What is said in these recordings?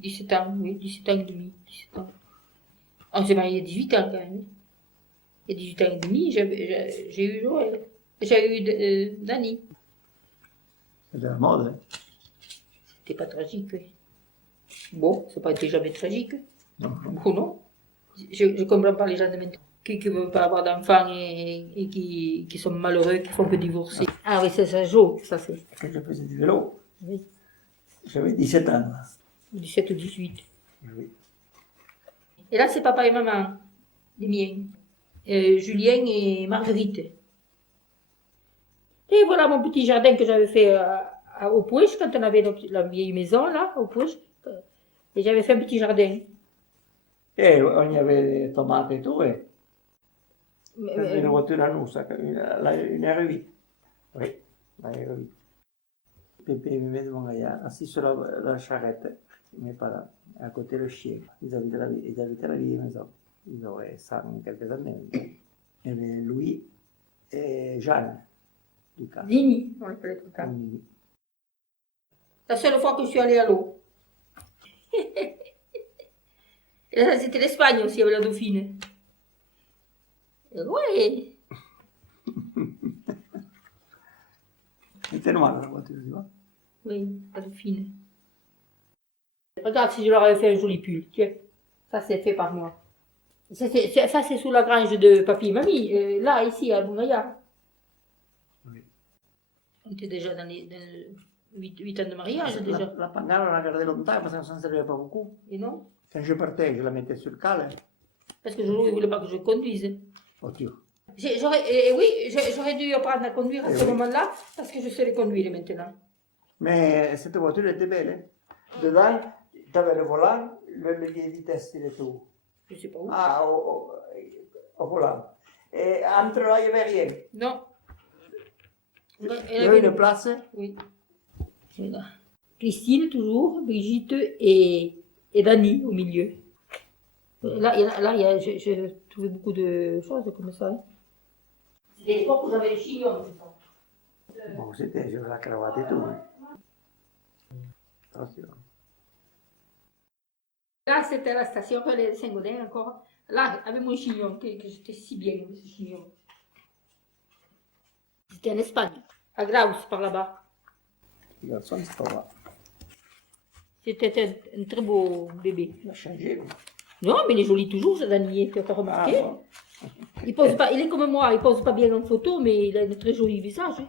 17 ans, oui, 17 ans et demi. 17 ans. On s'est mariés à 18 ans quand même. Et 18 ans et demi, j'ai eu Joël. J'ai eu Dani. C'est de la mode, hein. C'était pas tragique, oui. Bon, ça n'a pas été jamais tragique. Non. Bon, non. Je comprends pas les gens de maintenant qui ne veulent pas avoir d'enfants et qui sont malheureux, qui font que divorcer. Ah oui, c'est ça, Jo, ça c'est. Quand je faisais du vélo, Oui. j'avais 17 ans. 17 ou 18. Oui. Et là, c'est papa et maman, les miens. Julien et Marguerite. Et voilà mon petit jardin que j'avais fait au Pouche, quand on avait la vieille maison, là, au Pouche. Et j'avais fait un petit jardin. Et on y avait des tomates et tout, et Mais- c'était une voiture à nous, ça, une R8. Oui, la R8. Pépé et Mémé de Montgaillard, assis sur la charrette, mes parents, à côté le chien. Ils habitaient la vieille maison. Ils auraient 100 quelques années. Il y avait Louis et Jeanne, Lucas. Dini, on l'appelait tout le temps. Dini. La seule fois que je suis allée à l'eau. Et là, c'était l'Espagne aussi, avec la Dauphine. Oui. C'était noir la voiture, tu vois. Oui, la Dauphine. Regarde si je leur avais fait un joli pull. Tiens, ça c'est fait par moi. Ça c'est sous la grange de papy et mamie, là, ici, à Montgaillard. Oui. On était déjà dans les 8 ans de mariage, déjà. La pangale, on l'a gardée longtemps parce qu'on s'en servait pas beaucoup. Et non? Quand je partais, je la mettais sur le cale. Parce que Jojo ne voulait pas que je conduise. Voiture. J'aurais dû apprendre à conduire à ce oui. moment-là, parce que je sais les conduire maintenant. Mais cette voiture était belle. Hein. Dedans, tu avais le volant, le levier de vitesse, il était où? Je sais pas où. Ah, au volant. Et entre là, il n'y avait rien. Non. Il y avait une place. Oui. Voilà. Christine, toujours, Brigitte et Dani au milieu. Là, j'ai trouvé beaucoup de choses comme ça. Hein. C'était l'époque où j'avais les chignons, c'est ça. Bon, c'était, j'avais la cravate et tout. Hein. Attention. Là, c'était la station, les Saint-Gaudin encore. Là, avec mon chignon, que j'étais si bien avec ce chignon. C'était en Espagne, à Graus, par là-bas. Il a son histoire. C'était un très beau bébé. Il a changé. Quoi. Non, mais il est joli toujours, ce Daniel, tu as remarqué. Ah, bon. Il pose pas, il est comme moi, il pose pas bien en photo, mais il a un très joli visage. Hein.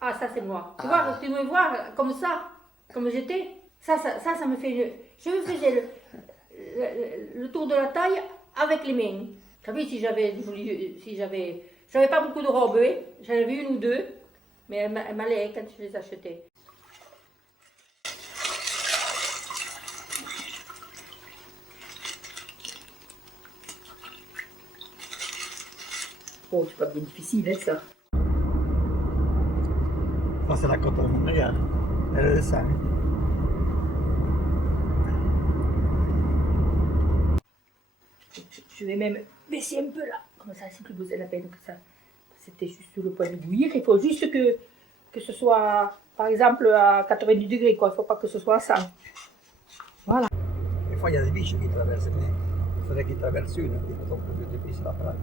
Ah, ça c'est moi. Tu vois, tu me vois comme ça, comme j'étais. Ça me fait. Je me faisais le tour de la taille avec les mains. Tu as vu, j'avais pas beaucoup de robes, hein. J'en avais une ou deux, mais elles m'allaient quand je les achetais. Oh, c'est pas bien difficile, hein, ça. Ça, c'est la côte de Montréal. Elle descend. Je vais même baisser un peu là. Comme ça, c'est plus besoin la peine que ça. C'était juste sur le point de bouillir. Il faut juste que ce soit, par exemple, à 90 degrés, quoi. Il ne faut pas que ce soit à 100. Voilà. Des fois, il y a des biches qui traversent, mais il faudrait qu'ils traversent une, donc que tu puisses la prendre.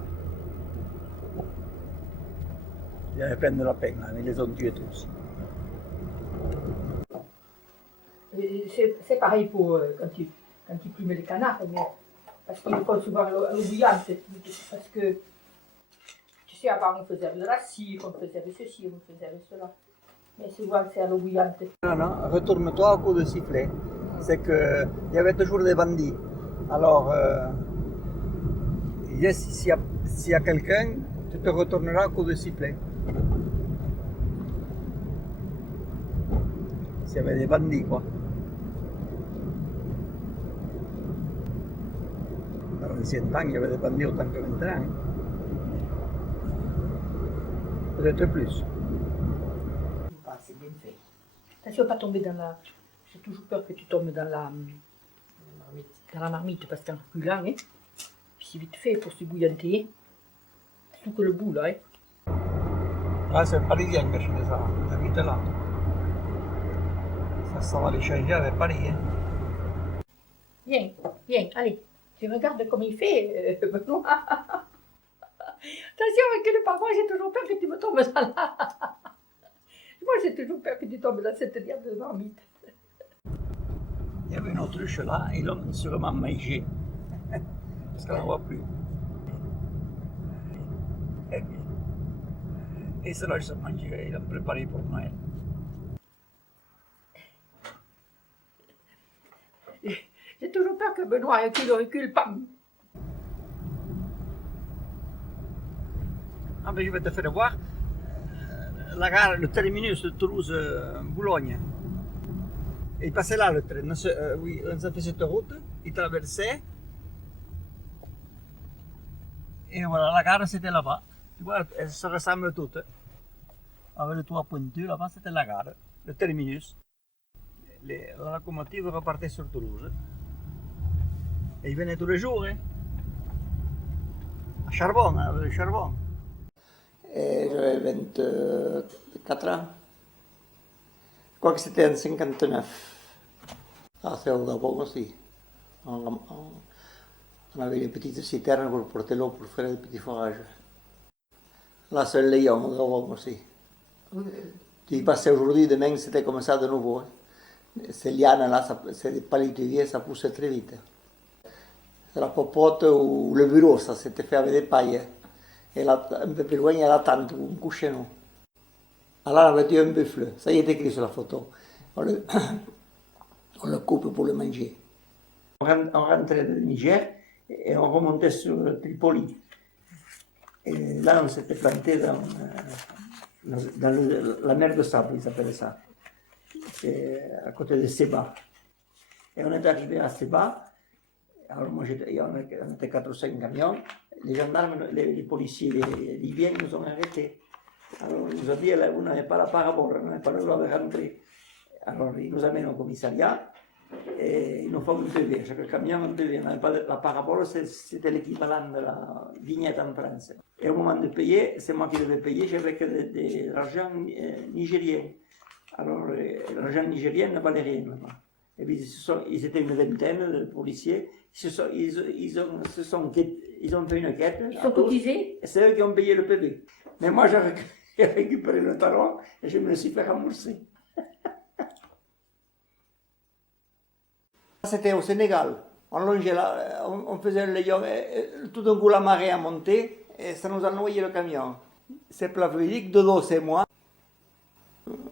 Il y avait plein de lapins, là, mais ils les ont tués tous. C'est pareil pour quand tu plumes les canards, mais parce qu'ils le font souvent à l'eau bouillante. Parce que, tu sais, avant on faisait de la cire, on faisait de ceci, on faisait de cela. Mais souvent c'est à l'eau bouillante. Non, non, retourne-toi au coup de sifflet. C'est qu'il y avait toujours des bandits. Alors, s'il y a quelqu'un, tu te retourneras au coup de sifflet. S'il y avait des bandits, quoi. Dans l'ancien temps, il y avait des bandits autant que maintenant. Peut-être plus. C'est bien fait. Attention à ne pas tomber dans la... J'ai toujours peur que tu tombes dans la marmite parce qu'en reculant, hein. Puis c'est vite fait pour se bouillanter. Surtout que le bout là. Hein. Ah, c'est un Parisien que je fais ça, j'habite là. Ça va les changer avec Paris. Hein. Viens, viens, allez. Tu regardes comme il fait, Benoît. Attention, recule pas. Moi, j'ai toujours peur que tu me tombes là. Moi, j'ai toujours peur que tu tombes dans cette diable de marmite. Il y avait une autruche là, ils l'ont sûrement mangé. Parce qu'on n'en voit plus. Et cela, ils sont mangés, ils l'ont préparé pour Noël. J'ai toujours peur que Benoît recule pas. Ah ben, je vais te faire voir la gare, le terminus de Toulouse-Boulogne. Il passait là le train, oui, on a fait cette route, il traversait. Et voilà, la gare c'était là-bas. Tu vois, elles se ressemblent toutes. Avec le toit pointu, là-bas c'était la gare, le terminus. La locomotive repartait sur Toulouse. Et il venait tous les jours, hein. À charbon, avec le charbon. Et j'avais 24 ans. Je crois que c'était en 59. Ah, c'est au Gabon aussi. On avait des petites citernes pour porter l'eau pour faire des petits forages. Là, c'est le Lyon au Gabon aussi. Tu y passais aujourd'hui, demain c'était comme ça de nouveau. Ces lianes-là, c'est des palétuviers, ça pousse très vite. La popote ou le bureau, ça s'était fait avec des pailles. Et là, un peu plus loin, il y a la tente où on couchait nous. Alors, on avait tué un buffle, ça y est écrit sur la photo. On le coupe pour le manger. On rentrait de Niger et on remontait sur Tripoli. Et là, on s'était planté dans la mer de sable, ils appellent ça. C'est à côté de Seba. Et on est arrivé à Seba. Alors moi, on était 4 ou 5 camions. Les gendarmes, les policiers, les Libyens nous ont arrêtés. Alors ils nous ont dit, vous n'avez pas la parabole, vous n'avez pas le droit de rentrer. Alors ils nous amènent au commissariat et ils nous font un PV. Chaque camion un PV. La parabole, c'était l'équivalent de la vignette en France. Et au moment de payer, c'est moi qui devais payer, j'avais que de l'argent nigérien. Alors l'argent nigérien ne valait rien. Et puis ils étaient une vingtaine de policiers. Ils ont fait une quête. Ils sont cotisés. C'est eux qui ont payé le PV. Mais moi, j'ai récupéré le talon et je me le suis fait rembourser. C'était au Sénégal. On longeait là, on faisait le Lyon, tout d'un coup la marée a monté et ça nous a noyé le camion. C'est plavérique, de l'eau c'est moi.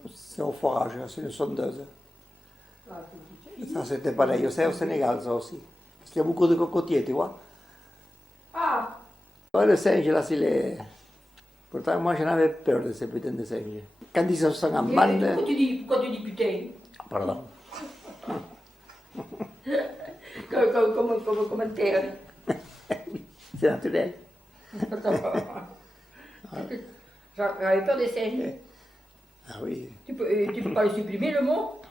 C'est au forage, c'est une sondeuse. Ça c'était pareil, c'est au Sénégal ça aussi. Parce qu'il y a beaucoup de cocotiers, tu vois. Ah, Le singe là, c'est les... Pourtant moi j'en avais peur de ces putains de singes. Quand ils sont en bande... pourquoi tu dis putain? Pardon. Comme commentaire. C'est naturel. J'avais peur des singes. Ah oui. Tu peux pas le supprimer le mot?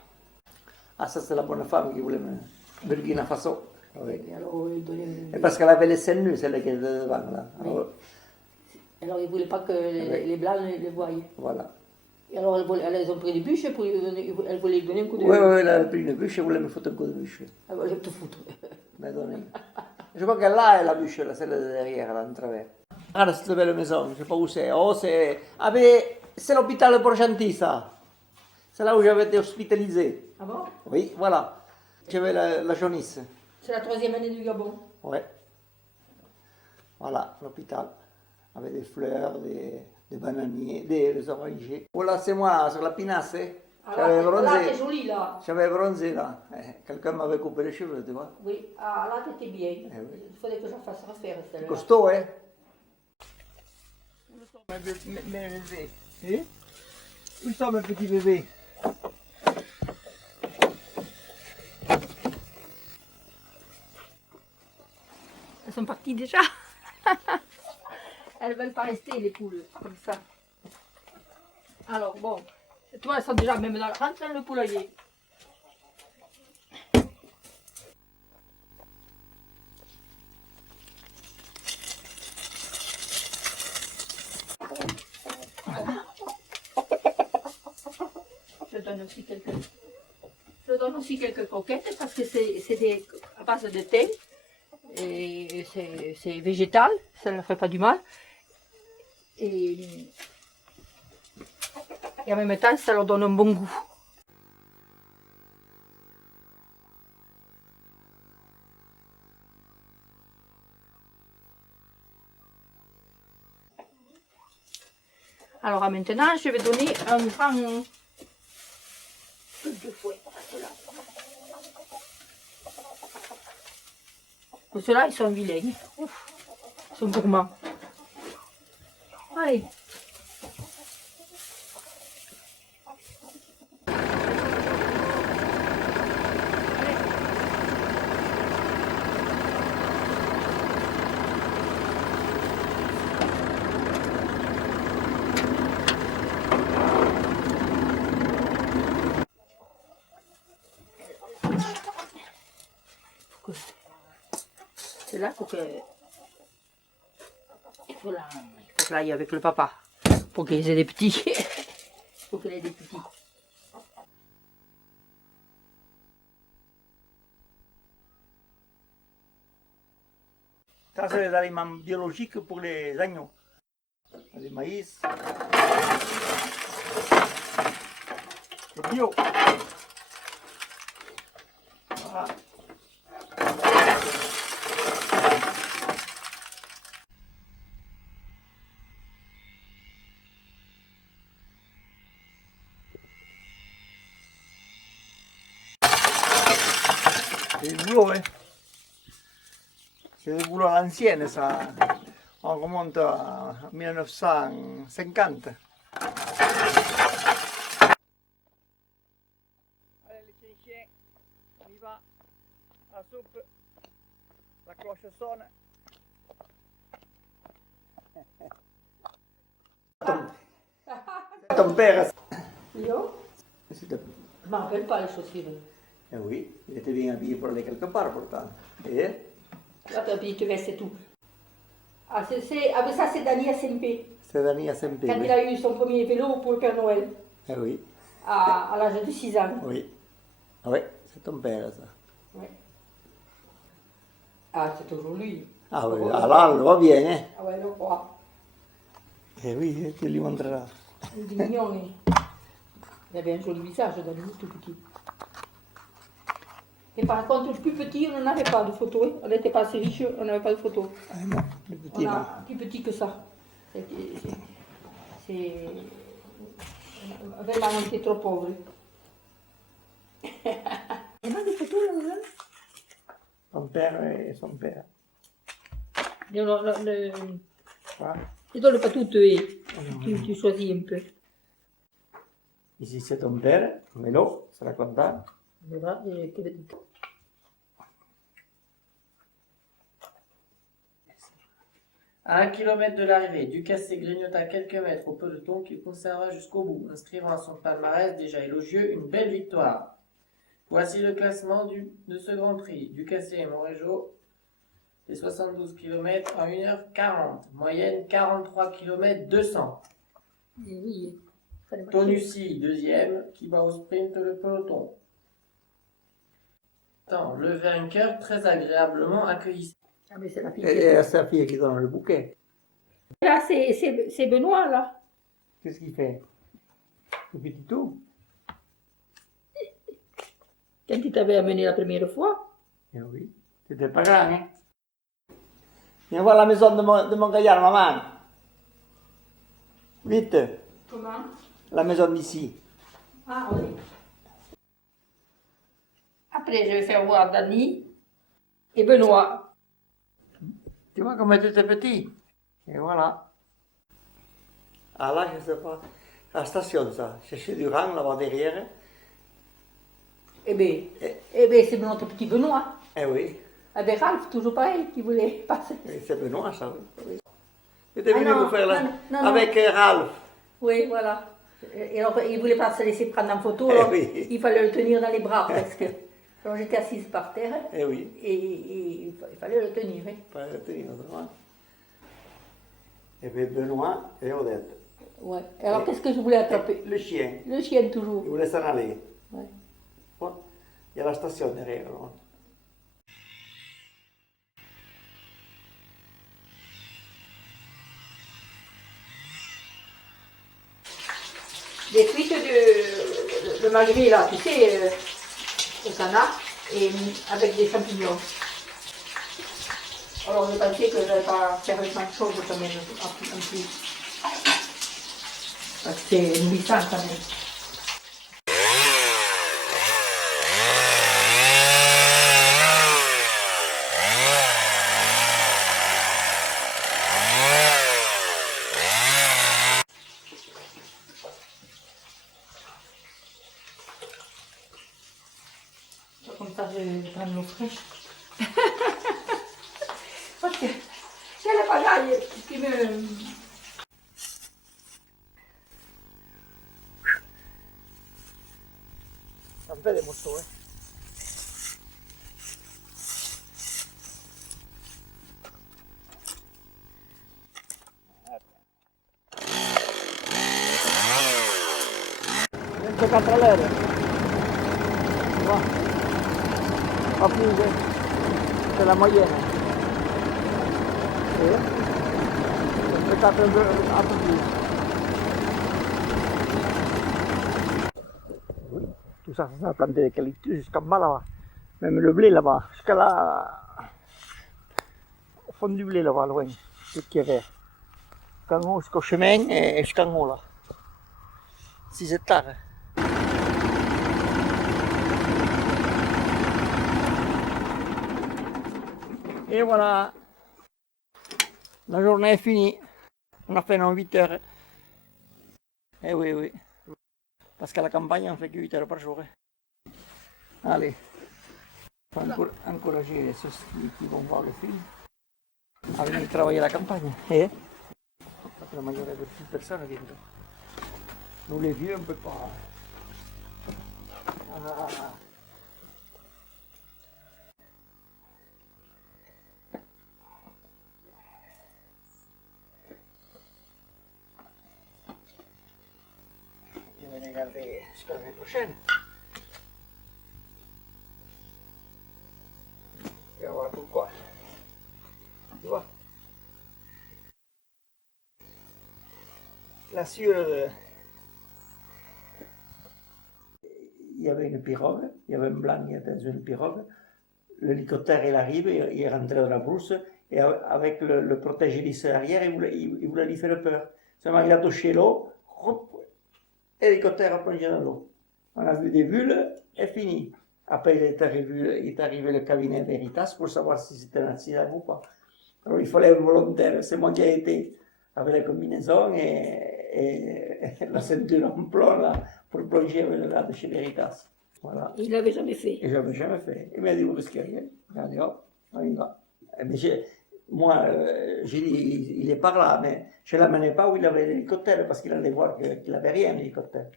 Ah ça c'est la bonne femme qui voulait me... Burkina Faso. Oui. Et alors, Et parce qu'elle avait les seins nus, celle qui était devant là. Alors ils ne voulaient pas que les blancs les voient. Voilà. Et alors elles ont pris des bûches pour elles voulaient lui donner un coup de... Oui, elle avait pris une bûche et voulait me foutre un coup de bûche. Elle voulait te foutre. Me donner. Je crois que là est la bûche, là, celle de derrière, là, en travers. Regarde cette belle maison, je ne sais pas où c'est. Oh, c'est... Ah mais c'est l'hôpital pour Gentil, ça. C'est là où j'avais été hospitalisé. Ah bon? Oui, voilà. J'avais la jaunisse. C'est la 3e année du Gabon. Ouais. Voilà, l'hôpital. Avec des fleurs, des bananiers, des orangers. Voilà, c'est moi, sur la pinasse. J'avais Là, bronzé. t'es jolie, là. J'avais bronzé, là. Quelqu'un m'avait coupé les cheveux, tu vois. Oui, ah, là, t'étais bien. Oui. Il faudrait que j'en fasse refaire, celle-là. Costaud, hein. Où sont mes bébés? Hein? Où sont mes petits bébés? Elles sont parties déjà. Elles ne veulent pas rester, les poules, comme ça. Alors, bon. Toi, elles sont déjà même rentrent dans le poulailler. Je donne aussi quelques croquettes parce que c'est des... base de thé. Et c'est végétal, ça ne ferait pas du mal. Et en même temps, ça leur donne un bon goût. Alors maintenant, je vais donner un grand peu de fouet à ceux-là. Ceux-là, ils sont vilains. Ouf, ils sont gourmands. Allez. Celle-là, il faut que l'aille avec le papa pour qu'ils aient des petits. Il faut qu'elle ait des petits. Ça, c'est les aliments biologiques pour les agneaux. Le maïs. C'est bio. Voilà. C'est du boulot, hein. C'est du boulot à l'ancienne, ça. On remonte à 1950. Allez, les chiens, on y va. La soupe, la cloche sonne. Ton père. Yo, je ne me rappelle pas les chaussures. Eh oui, il était bien habillé pour aller quelque part pourtant. Et Là, tu as petite veste et tout. Ah, mais ça, c'est Dani SMP. c'est Dani SMP. Quand Oui. il a eu son premier vélo pour le Père Noël, Eh oui, à l'âge de 6 ans. oui. Ah oui, c'est ton père ça. Ouais. Ah, c'est toujours lui. Ah oui, ah là, on le voit bien, hein. Ah ouais, le roi. Eh oui, tu lui montreras. Il est mignon. Il avait un joli visage, Dani, tout petit. Et par contre, le plus petit, on n'en avait pas de photos. On n'était pas assez riches, on n'avait pas de photos. Ah non, le petit On non. a plus petit que ça. C'est... Vraiment, on était trop pauvres. Il y a des photos là-dedans. Ton père et son père. Ne Ah. donne pas toutes, tu choisis un peu. Ici c'est ton père, Mélo, sera content. Voilà, que le dit. À 1 kilomètre de l'arrivée, Ducasse grignota quelques mètres au peloton qu'il conserva jusqu'au bout, inscrivant à son palmarès déjà élogieux une belle victoire. Voici le classement de ce Grand Prix. Ducasse et Moréjo, c'est 72 km en 1h40, moyenne 43 km 200. Oui, fallait marcher. Tonussi, deuxième, qui bat au sprint le peloton. Attends, le vainqueur très agréablement accueilli. Ah, mais c'est la fille. Et sa fille qui donne le bouquet. Là, c'est Benoît, là. Qu'est-ce qu'il fait? Le petit tout. Quand il t'avait amené la première fois. Eh oui, c'était pas grand, hein. Viens voir la maison de mon gaillard, maman. Vite, Comment? la maison d'ici. Ah, oui. Après, je vais faire voir Dani et Benoît. Tu vois comment tu étais petit? Et voilà. Ah là, je sais pas. La station, ça. Chercher du rang là-bas derrière. Eh bien, c'est notre petit Benoît. Eh oui. Avec Ralph, toujours pareil, qui voulait passer. Oui, c'est Benoît, ça, oui. Tu étais Ah venu non, vous faire là, non, avec Ralph. Oui, voilà. Et alors, il ne voulait pas se laisser prendre en photo, Eh alors oui. il fallait le tenir dans les bras presque. Alors j'étais assise par terre Eh oui. et il fallait le tenir. Hein. Pas le tenir autrement. Et puis Benoît et Odette. Ouais. Et alors qu'est-ce que je voulais attraper? Le chien. Le chien Il toujours. voulait s'en aller. Ouais. Bon. Il y a la station derrière. Alors. des frites de magret là, tu sais, au canard, et avec des champignons. Alors je pensais que je n'allais pas faire autant de choses quand même en plus. Parce que c'est nourrissant quand même. Comme ça, je vais prendre l'eau fraîche. Parce que c'est la pagaille qui me... Ça me fait des morceaux, hein. Gente 4 all'ora. Va. Pas plus, hein. C'est la moyenne. Oui. Peut-être un peu plus. Oui. Tout ça, ça plante d'eucalyptus jusqu'en bas là-bas. Même le blé là-bas, jusqu'à là. Au fond du blé là-bas, loin. Tout qui est vert. Jusqu'en haut, jusqu'au chemin et jusqu'en haut là. 6 hectares. Et voilà, la journée est finie. On a fait nos 8 heures. Eh oui, oui. Parce qu'à la campagne, on fait que 8 heures par jour. Allez, faut encourager ceux qui vont voir le film à venir travailler à la campagne. Eh? Parce que la majorité des personnes viennent. Nous les vieux, on ne peut pas. Ah. Je vais regarder jusqu'à l'année prochaine. Et on va voir pourquoi. Tu vois? La sueur. Il y avait une pirogue, il y avait un blanc dans une pirogue. L'hélicoptère il arrive, il est rentré dans la brousse, et avec le protège-hélice arrière, il voulait lui faire peur. Seulement il a touché l'eau, l'hélicoptère a plongé dans l'eau. On a vu des bulles, et fini. Après il est arrivé le cabinet Veritas pour savoir si c'était un accident ou pas. Alors il fallait un volontaire, c'est moi qui ai été avec la combinaison et la ceinture en plomb là, pour plonger là de chez Veritas. Voilà. Il l'avait jamais fait. Et je n'avais jamais fait. Il m'a dit, vous risquez rien. Il m'a dit, hop, on y va. Mais moi, j'ai dit, il est par là, mais je ne l'amenais pas où il avait l'hélicoptère, parce qu'il allait voir qu'il n'avait rien, l'hélicoptère.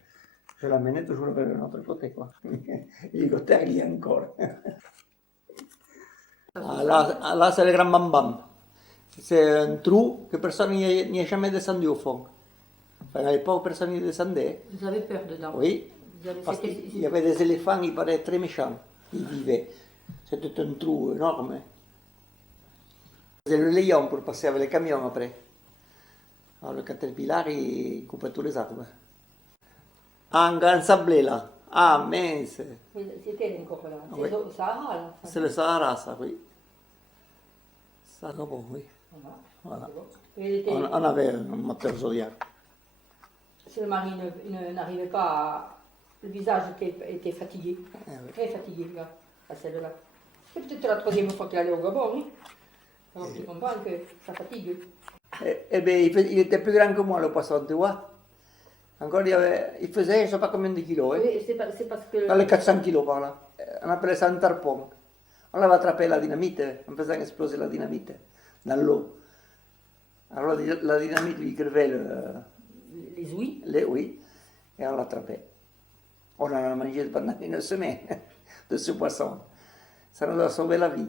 Je l'amenais toujours vers l'autre côté, quoi. L'hélicoptère, il y a encore. Là, c'est le grand bam bam. C'est un trou que personne n'y est jamais descendu au fond. Enfin, à l'époque, personne n'y descendait. Vous avez peur dedans? Oui. Parce qu'il y avait des éléphants, ils paraissaient très méchants. Ils vivaient. C'était un trou énorme. C'est le lion pour passer avec les camions après. Alors le caterpillar, il coupait tous les arbres. Ah, un grand sablé là. Ah, mince. C'était encore là. C'est Oui. le Sahara là. C'est le Sahara, ça, oui. Ça, bon, oui. Voilà. On avait un moteur Zodiac. Si le mari n'arrivait pas à... Le visage était fatigué, Eh oui. très fatigué, là, à celle-là. C'est peut-être la troisième fois qu'il allait au Gabon, hein. Alors tu comprends que ça fatigue. Eh bien, il était plus grand que moi, le poisson, tu vois. Encore, il faisait, je ne sais pas combien de kilos, hein. Oui, c'est parce que... Dans les 400 kilos par là. On appelait ça un tarpon. On l'avait attrapé la dynamite, en faisant exploser la dynamite dans l'eau. Alors la dynamite lui crevait Les ouïes. les ouïes et on l'attrapait. On en a mangé pendant une semaine de ce poisson. Ça nous a sauvé la vie.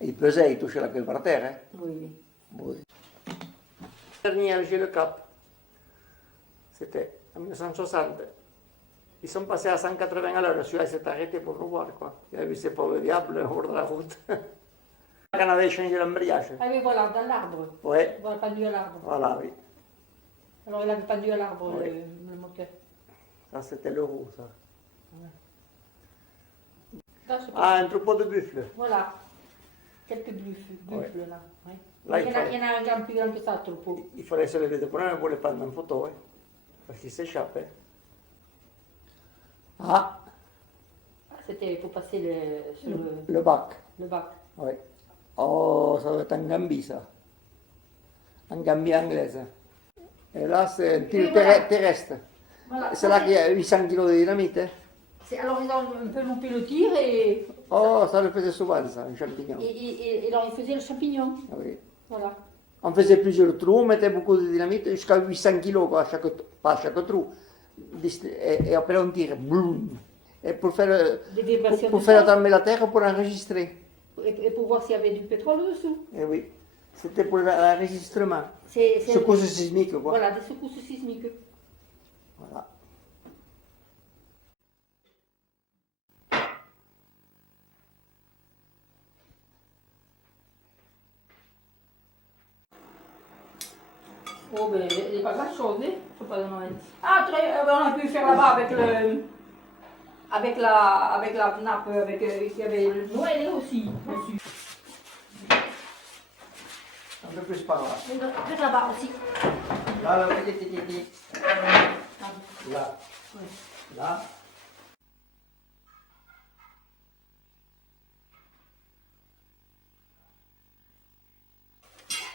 Il pesait, il touchait la queue par terre. Hein. Oui. Oui. Dernier Alger le Cap, c'était en 1960. Ils sont passés à 180 à l'heure, celui-là s'est arrêté pour nous voir. Quoi. Il a vu ces pauvres diables au bord de la route. On avait changé l'embrayage. Ah oui, voilà, dans l'arbre. Oui, On va pendu à l'arbre. voilà, oui. Alors il avait pendu à l'arbre Oui. le moteur. Ça, c'était l'euro, ça. Ça, c'est Ah, un troupeau de buffles. Voilà. Quelques buffles là. Ouais. Là, Il y en a un grand plus grand que ça, le pot. Il fallait se lever de prendre pour les prendre en photo, hein, parce qu'il s'échappe. Hein. Ah, C'était pour passer sur le bac. le bac. Oui. Oh, ça doit être un Gambie, ça. Un Gambie anglaise. Et là, c'est un tir voilà. terrestre. Voilà. C'est là qu'il y a 800 kg de dynamite. Hein. Alors ils ont un peu loupé le tir et Oh, ça le faisait souvent, ça, un champignon. alors ils faisaient le champignon. Ah oui. Voilà. On faisait plusieurs trous, on mettait beaucoup de dynamite, jusqu'à 800 kg, quoi, pas à chaque trou. Et après, on tire. Boum. Et pour faire, Des vibrations pour de faire sol. tomber la terre, pour enregistrer. Et pour voir s'il y avait du pétrole dessous. Eh oui. C'était pour l'enregistrement. C'est Secousse sismique, quoi. Voilà, des secousses sismiques. Voilà. Oh ben, il n'y a pas grand chose, hein. Faut pas de Noël. Ah, on a pu faire là-bas avec la nappe, il y avait le Noël aussi, dessus. Un peu plus par là. Après là-bas aussi. Là, le petit. Là. Oui. Là.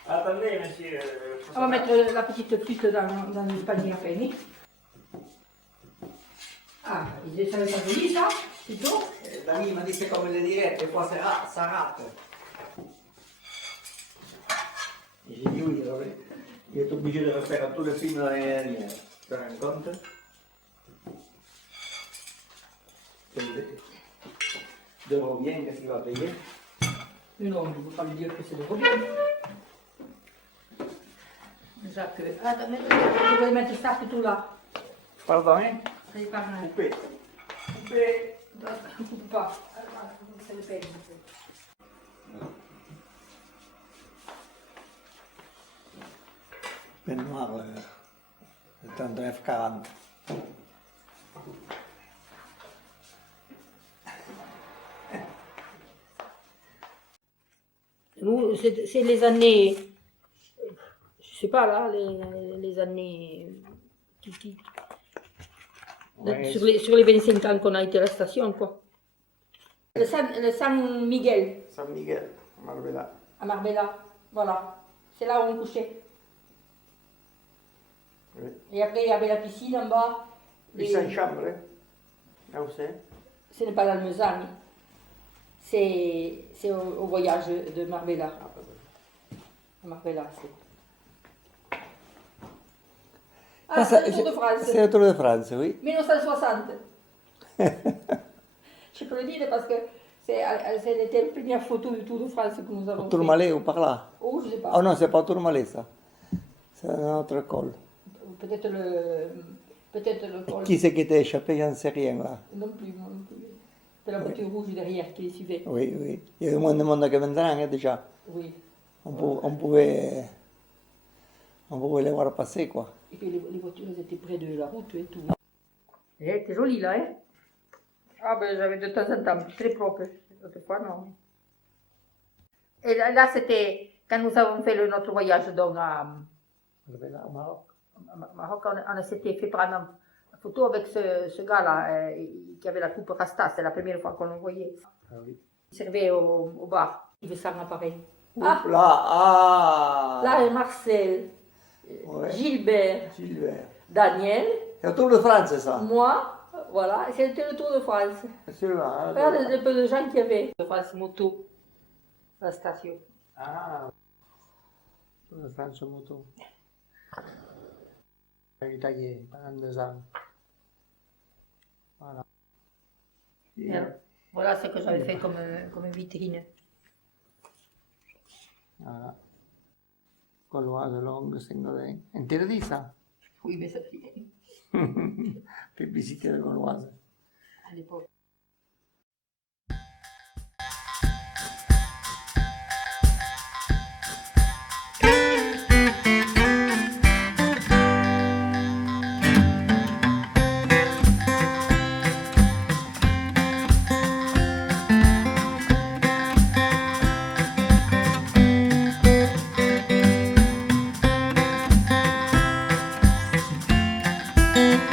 Attendez, monsieur. On va mettre la petite flûte dans le panier à peine. Ah, ils savaient pas joli ça, c'est tout. Dani mi disse come le dirette, qua ça rate. Dice lui, il est obligé de refaire tous les films l'année dernière. Tu te rends compte? De revient, qu'est-ce qu'il va payer? Mais non, je ne veux pas lui dire que c'est de revient. Jacques, attends, je vais mettre ça tout là. Pardon, hein? C'est pas mal. Coupé. Coupé. Ne coupe pas. C'est le peine. Ben noir, c'est un 940. Nous, c'est les années, je sais pas là, les années Ouais, sur les 25 ans qu'on a été à la station, quoi. Le San Miguel, San Miguel, Marbella. à Marbella, voilà. C'est là où on couchait. Oui. Et après, il y avait la piscine en bas. Et 800 chambres, hein? Là où c'est? ce n'est pas l'Almezan, c'est au voyage de Marbella. À Marbella, c'est. Ah, c'est le Tour de France. C'est le Tour de France, oui. 1960. Je peux le dire parce que c'était la première photo du Tour de France que nous avons fait. Tourmalet ou par là? Oh, je ne sais pas. Oh non, c'est pas Tourmalet, ça. C'est un autre col. Peut-être le col. Qui c'est qui était échappé? J'en sais rien, là. Non plus, moi non plus. C'est la voiture rouge derrière qui les suivait. Oui, oui. Il y avait moins de monde que maintenant, hein, déjà. Oui. On pouvait les voir passer, quoi. Et puis les voitures elles étaient près de la route et tout. C'était joli là, hein? Ah ben j'avais de temps en temps très propre. Autrefois non. Et là c'était quand nous avons fait notre voyage donc à Au Maroc. Maroc, on s'était fait prendre une photo avec ce gars-là qui avait la coupe Rasta, c'est la première fois qu'on le voyait. Ah oui. Il servait au bar, il veut ça un appareil. Ah, là, Là, Marcel, Ouais. Gilbert, Gilbert. Daniel, C'est le Tour de France, ça. moi, voilà, c'était le Tour de France. Celui-là, hein, Regarde le peu de gens qu'il y avait. De France moto, à la station. Ah, Tour de France moto. Taillé pendant 2 ans. Voilà. Et, Voilà ce que j'avais fait comme vitrine. voilà. Gauloise longue, Saint-Gaudin. Interdit, ça. Oui, mais ça, Publicité de Gauloise. à l'époque. Ciao